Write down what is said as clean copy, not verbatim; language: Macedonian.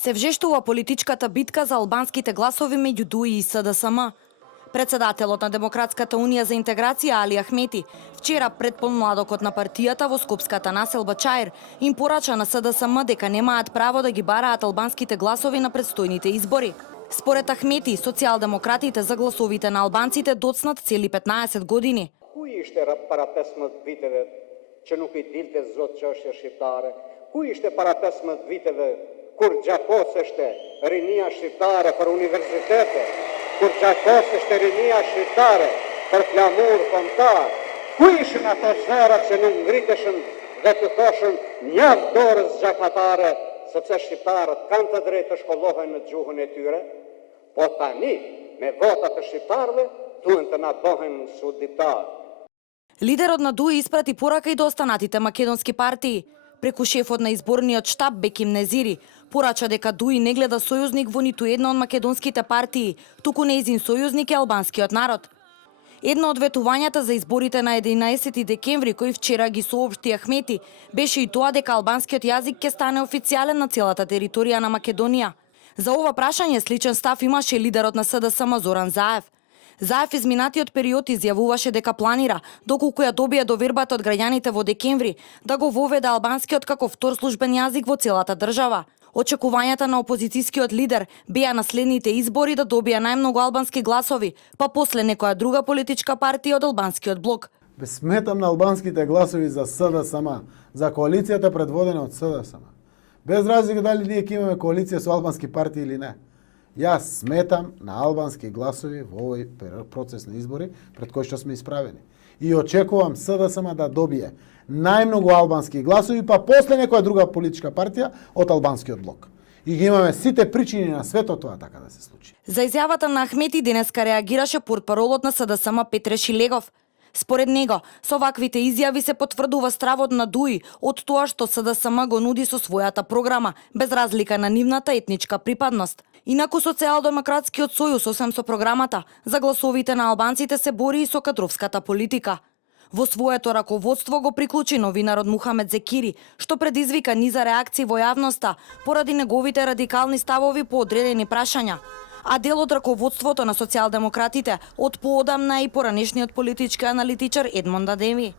Се вжештува политичката битка за албанските гласови меѓу ДУИ и СДСМ. Председателот на Демократската унија за интеграција Али Ахмети вчера пред помладокот на партијата во скопската населба Чаир им порача на СДСМ дека немаат право да ги бараат албанските гласови на предстојните избори. Според Ахмети, социјалдемократите за гласовите на албанците доцнат цели 15 години. Кој ishte para 15 viteve që nuk I dilte zot që është shqiptare? Ku ishte para 15 viteve kur gjakoseshte rinia shqiptare për universitete? Kur gjakoseshte rinia shqiptare për flamur kombëtar? Ku ishin ato zërat që nuk ngriteshin dhe të thoshin një dorës gjakatare, sepse shqiptarët kanë të drejtë të shkollohen në gjuhën e tyre, po tani me votat të shqiptarëve duhen të na bëhen sudimtar. Лидерот на ДУИ испрати порака и до останатите македонски партии. Преку шефот на изборниот штаб Беким Незири порача дека ДУИ не гледа сојузник во ниту една од македонските партии, туку нејзин сојузник е албанскиот народ. Едно од ветувањата за изборите на 11 декември, кој вчера ги соопшти Ахмети, беше и тоа дека албанскиот јазик ќе стане официјален на целата територија на Македонија. За ова прашање сличен став имаше лидерот на СДСМ Зоран Заев. Заев изминатиот период изјавуваше дека планира, доколку ја добие довербата од граѓаните во декември, да го воведе албанскиот како втор службен јазик во целата држава. Очекувањата на опозицијскиот лидер беа на следните избори да добие најмногу албански гласови, па после некоја друга политичка партија од албанскиот блок. Сметам на албанските гласови за СДСМ, за коалицијата предводена од СДСМ. Без разлика дали ние ќе имаме коалиција со албански партии или не. Јас сметам на албански гласови во овој процес на избори пред кој што сме исправени. И очекувам СДСМ да добие најмногу албански гласови, па после некоја друга политичка партија од албанскиот блок. И ги имаме сите причини на светот тоа така да се случи. За изјавата на Ахмети денеска реагираше портпаролот на СДСМ Петре Шилегов. Според него, со ваквите изјави се потврдува стравот на ДУИ од тоа што СДСМ го нуди со својата програма, без разлика на нивната етничка припадност. Инаку Социјалдемократскиот сојуз, освен со програмата, за гласовите на албанците се бори и со кадровската политика. Во своето раководство го приклучи новинарот Мухамед Зекири, што предизвика низа реакции во јавноста поради неговите радикални ставови по одредени прашања. А дел од раководството на социјалдемократите од поодамна и поранешниот политички аналитичар Едмонд Адеми.